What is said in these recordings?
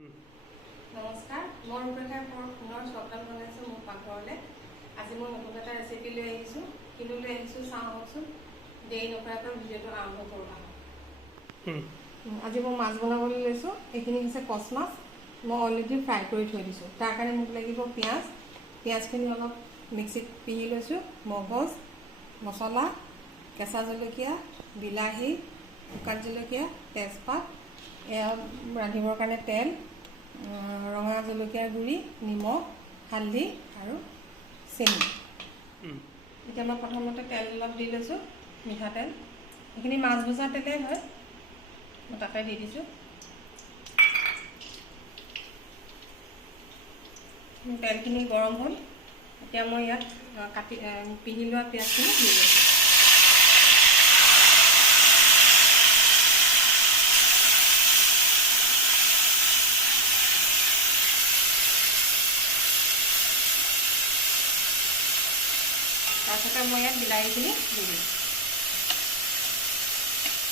নমস্কাৰ, মই ৰূপৰেখাৰ পুনৰ স্বাগতম জনাইছোঁ মোৰ পাকঘৰলৈ। আজি মই নতুন এটা ৰেচিপি লৈ আহিছোঁ। কিনো লৈ আহিছোঁ চাওঁ আহকচোন। দেৰি নকৰাকৈ ভিডিঅ'টো আৰম্ভ কৰোঁ আহক। আজি মই মাছ বনাবলৈ লৈছোঁ। এইখিনি হৈছে কচ মাছ। মই অলৰেডি ফ্ৰাই কৰি থৈ দিছোঁ। তাৰ কাৰণে মোক লাগিব পিঁয়াজ। পিঁয়াজখিনি অলপ মিক্সিত পিহি লৈছোঁ। মগজ, মছলা, কেঁচা জলকীয়া, বিলাহী, শুকান জলকীয়া, তেজপাত, এয়া ৰান্ধিবৰ কাৰণে তেল, ৰঙা জলকীয়াৰ গুড়ি, নিমখ, হালধি আৰু চেনি। এতিয়া মই প্ৰথমতে তেল অলপ দি লৈছোঁ, মিঠাতেল। এইখিনি মাছ ভজা তেলেই হয়, মই তাতে দি দিছোঁ। তেলখিনি গৰম হ'ল। এতিয়া মই ইয়াত পিহি লোৱা পিঁয়াজখিনি দি লৈছোঁ। তাৰপিছতে মই ইয়াত বিলাহীখিনি দি দিম।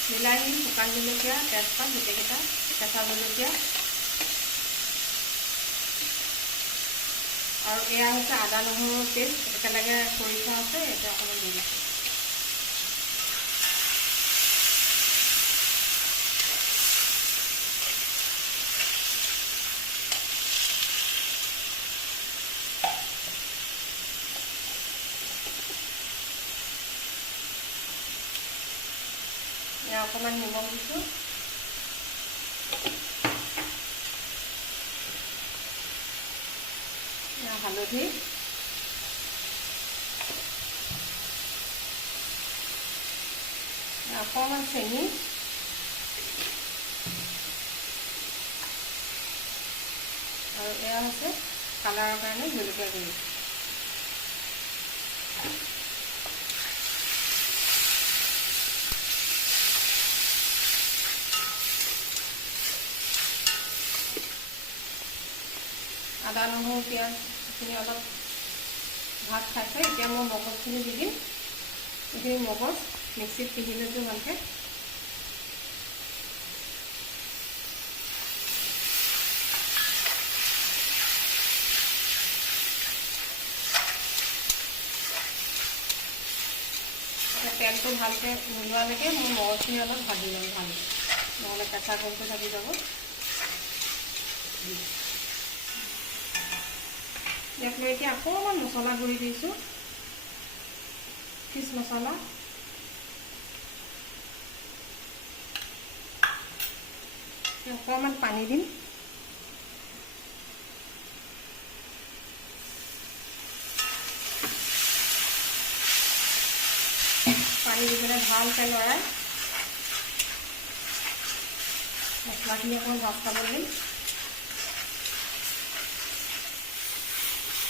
বিলাহী, শুকান জলকীয়া, তেজপাত, গোটেইকেইটা, কেঁচা জলকীয়া আৰু এয়া হৈছে আদা নহৰুৰ পেষ্ট। একেলগে কৰি থোৱা আছে, এতিয়া অকণমান দি দিছোঁ। এয়া অকণমান নিমখ দিছোঁ। হালধি, অকণমান চেনি আৰু এয়া হৈছে কালাৰৰ কাৰণে জলকীয়া গুড়ি। আদা নহৰু পিঁয়াজখিনি অলপ ভাত খাইছে। এতিয়া মই মগজখিনি দি দিম। এইখিনি মগজ মিক্সিত পিহি লৈছোঁ ভালকৈ। তেলটো ভালকৈ নোলোৱালৈকে মই মগজখিনি অলপ ভাজি ল'ম ভালকৈ, নহ'লে কেঁচা গোন্ধটো থাকি যাব। ইয়াত মই এতিয়া অকণমান মছলা গুড়ি দিছোঁ, ফিছ মছলা। অকণমান পানী দিম। পানী দি পেলাই ভালকৈ লৰাই মছলাখিনি অকণমান ভাজ খাব দিম।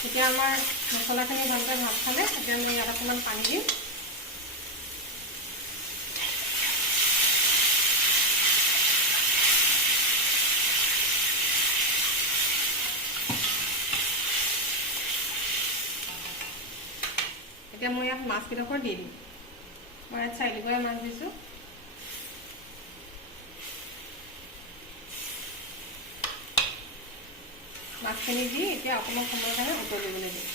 এতিয়া আমাৰ মছলাখিনি ভালকৈ ভাজ খালে, এতিয়া মই ইয়াত অকণমান পানী দিম। এতিয়া মই ইয়াত মাছকেইডোখৰ দি দিম। মই ইয়াত 4 টুকুৰা মাছ দিছোঁ। মাছখিনি দি এতিয়া অকণমান সময়ৰ কাৰণে উতলিবলৈ দিম।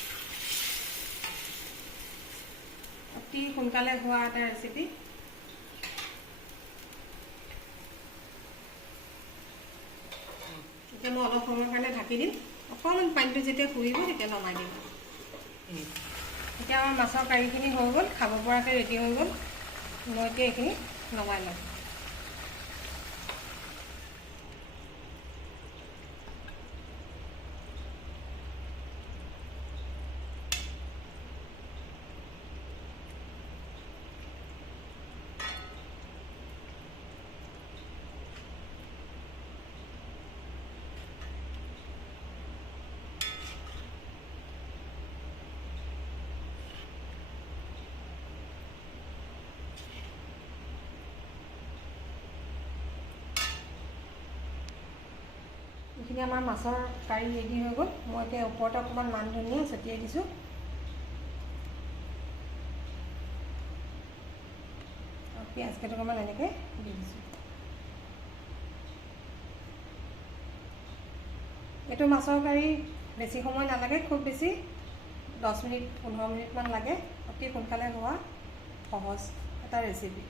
অতি সোনকালে হোৱা এটা ৰেচিপি। এতিয়া মই অলপ সময়ৰ কাৰণে ঢাকি দিম। অকণমান পানীটো যেতিয়া শুহিব তেতিয়া নমাই দিম। এতিয়া আমাৰ মাছৰ কাৰীখিনি হৈ গ'ল, খাব পৰাকৈ ৰেডি হৈ গ'ল। মই এতিয়া এইখিনি নমাই ল'ম। এইখিনি আমাৰ মাছৰ কাৰী ৰেডি হৈ গ'ল। মই এতিয়া ওপৰতে অকণমান মান ধনিয়া ছটিয়াই দিছোঁ। আৰু পিঁয়াজ কেইটুকুৰামান এনেকৈ দি দিছোঁ। এইটো মাছৰ কাৰী বেছি সময় নালাগে, খুব বেছি 10 মিনিট 15 মিনিটমান লাগে। অতি সোনকালে হোৱা সহজ এটা ৰেচিপি।